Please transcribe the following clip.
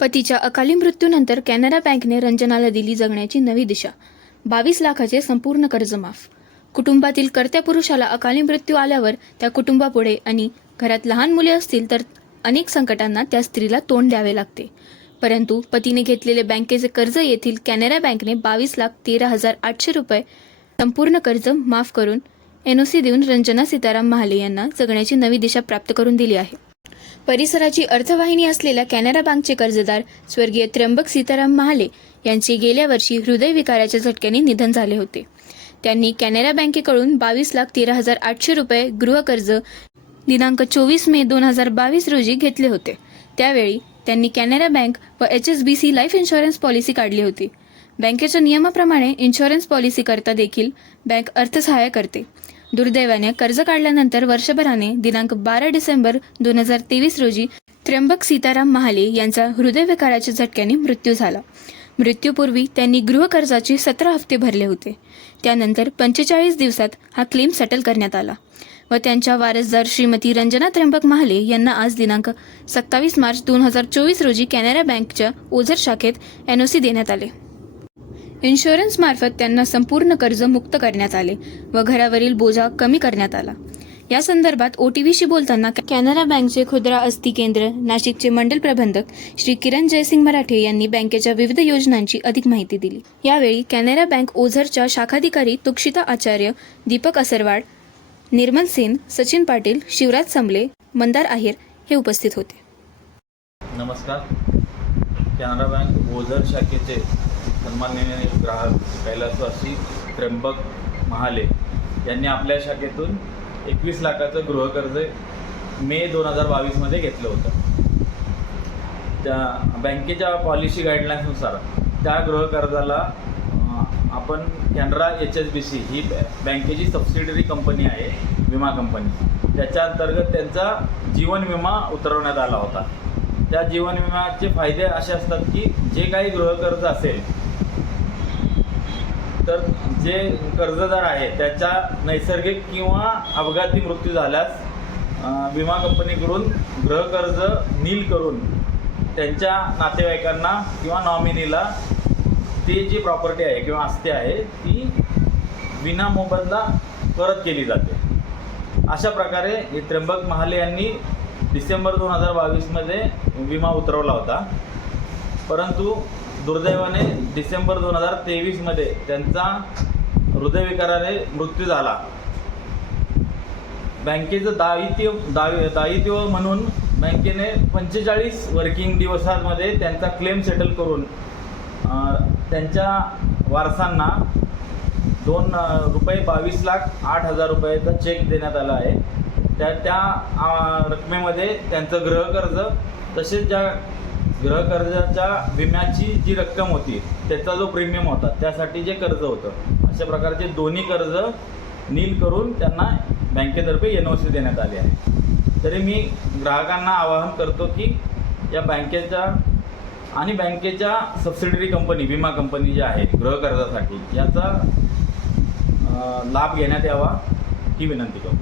पतीच्या अकाली मृत्यूनंतर कॅनरा बँकने रंजनाला दिली जगण्याची नवी दिशा. बावीस लाखाचे संपूर्ण कर्ज माफ. कुटुंबातील कर्त्या पुरुषाला अकाली मृत्यू आल्यावर त्या कुटुंबापुढे आणि घरात लहान मुले असतील तर अनेक संकटांना त्या स्त्रीला तोंड द्यावे लागते. परंतु पतीने घेतलेले बँकेचे कर्ज येथील कॅनरा बँकने बावीस लाख तेरा हजार आठशे रुपये संपूर्ण कर्ज माफ करून एनओसी देऊन रंजना सीताराम महाले यांना जगण्याची नवी दिशा प्राप्त करून दिली आहे. परिसराची अर्थवाहिनी असलेल्या कॅनरा बँकचे कर्जदार स्वर्गीय त्र्यंबक सीताराम महाले यांचे गेल्या वर्षी हृदयविकाराच्या झटक्याने निधन झाले होते. त्यांनी कॅनरा बँकेकडून बावीस लाख तेरा हजार आठशे रुपये गृहकर्ज दिनांक चोवीस मे दोन हजार बावीस रोजी घेतले होते. त्यावेळी त्यांनी कॅनरा बँक व H S B C life insurance policy काढली होती. बँकेच्या नियमाप्रमाणे इन्शुरन्स पॉलिसी करता देखील बँक अर्थसहाय्य करते. दुर्दैवाने कर्ज काढल्यानंतर वर्षभराने दिनांक बारा डिसेंबर दोन हजार तेवीस रोजी त्र्यंबक सीताराम महाले यांचा हृदयविकाराच्या झटक्याने मृत्यू झाला. मृत्यूपूर्वी त्यांनी गृहकर्जाचे सतरा हप्ते भरले होते. त्यानंतर पंचेचाळीस दिवसात हा क्लेम सेटल करण्यात आला व त्यांच्या वारसदार श्रीमती रंजना त्र्यंबक महाले यांना आज दिनांक सत्तावीस मार्च दोन हजार चोवीस रोजी कॅनरा बँकच्या ओझर शाखेत एनओसी देण्यात आले. इन्शुरन्स मार्फत त्यांना संपूर्ण कर्ज मुक्त करण्यात आले व घरावरील बोजा कमी करण्यात आला. या संदर्भात ओटीव्हीशी बोलताना कॅनरा बँकचे खुदरा अस्थि केंद्र नाशिकचे मंडल प्रबंधक श्री किरण जयसिंग मराठे यांनी बँकेच्या विविध योजनांची अधिक माहिती दिली. यावेळी कॅनरा बँक ओझरच्या शाखाधिकारी तुक्षिता आचार्य दीपक असरवाड निर्मल सेन सचिन पाटील शिवराज संबले मंदार आहेर हे उपस्थित होते. नमस्कार. कॅनरा बँक ओझर शाखेचे सन्माननीय ग्राहक कैलासवासी त्र्यंबक महाले यांनी आपल्या शाखेतून एकवीस लाखाचं गृहकर्ज मे दोन हजार बावीसमध्ये घेतलं होतं. त्या बँकेच्या पॉलिसी गाईडलाईन्सनुसार त्या गृहकर्जाला आपण Canara H S B C ही बँकेची सबसिडरी कंपनी आहे विमा कंपनी त्याच्या अंतर्गत त्यांचा जीवन विमा उतरवण्यात आला होता. त्या जीवन विम्याचे फायदे असे असतात की जे काही गृहकर्ज असेल तर जे कर्जदार आहे त्याच्या नैसर्गिक किंवा अपघाती मृत्यू झाल्यास विमा कंपनीकडून गृहकर्ज नील करून त्यांच्या नातेवाईकांना किंवा नॉमिनीला ती जी प्रॉपर्टी आहे किंवा आस्ती आहे ती विना मोबदला परत केली जाते. अशा प्रकारे हे त्र्यंबक महाले यांनी डिसेंबर दोन हजार बावीसमध्ये विमा उतरवला होता. परंतु दुर्दैवाने डिसेंबर दोन हजार तेवीसमध्ये त्यांचा हृदयविकाराने मृत्यू झाला. बँकेचं दायित्व दावी दायित्व म्हणून बँकेने पंचेचाळीस वर्किंग दिवसांमध्ये त्यांचा क्लेम सेटल करून त्यांच्या वारसांना दोन रुपये बावीस लाख आठ हजार रुपयाचा चेक देण्यात आला आहे. त्या त्या रकमेमध्ये त्यांचं गृहकर्ज तसेच ज्या गृहकर्जाच्या विम्याची जी रक्कम होती त्याचा जो प्रीमियम होता त्यासाठी जे कर्ज होतं अशा प्रकारचे दोन्ही कर्ज नील करून त्यांना बँकेतर्फे एन ओ सी देण्यात आली आहे. तरी मी ग्राहकांना आवाहन करतो की या बँकेच्या आणि बँकेच्या सबसिडरी कंपनी विमा कंपनी ज्या आहेत गृहकर्जासाठी याचा लाभ घेण्यात यावा ही विनंती करतो.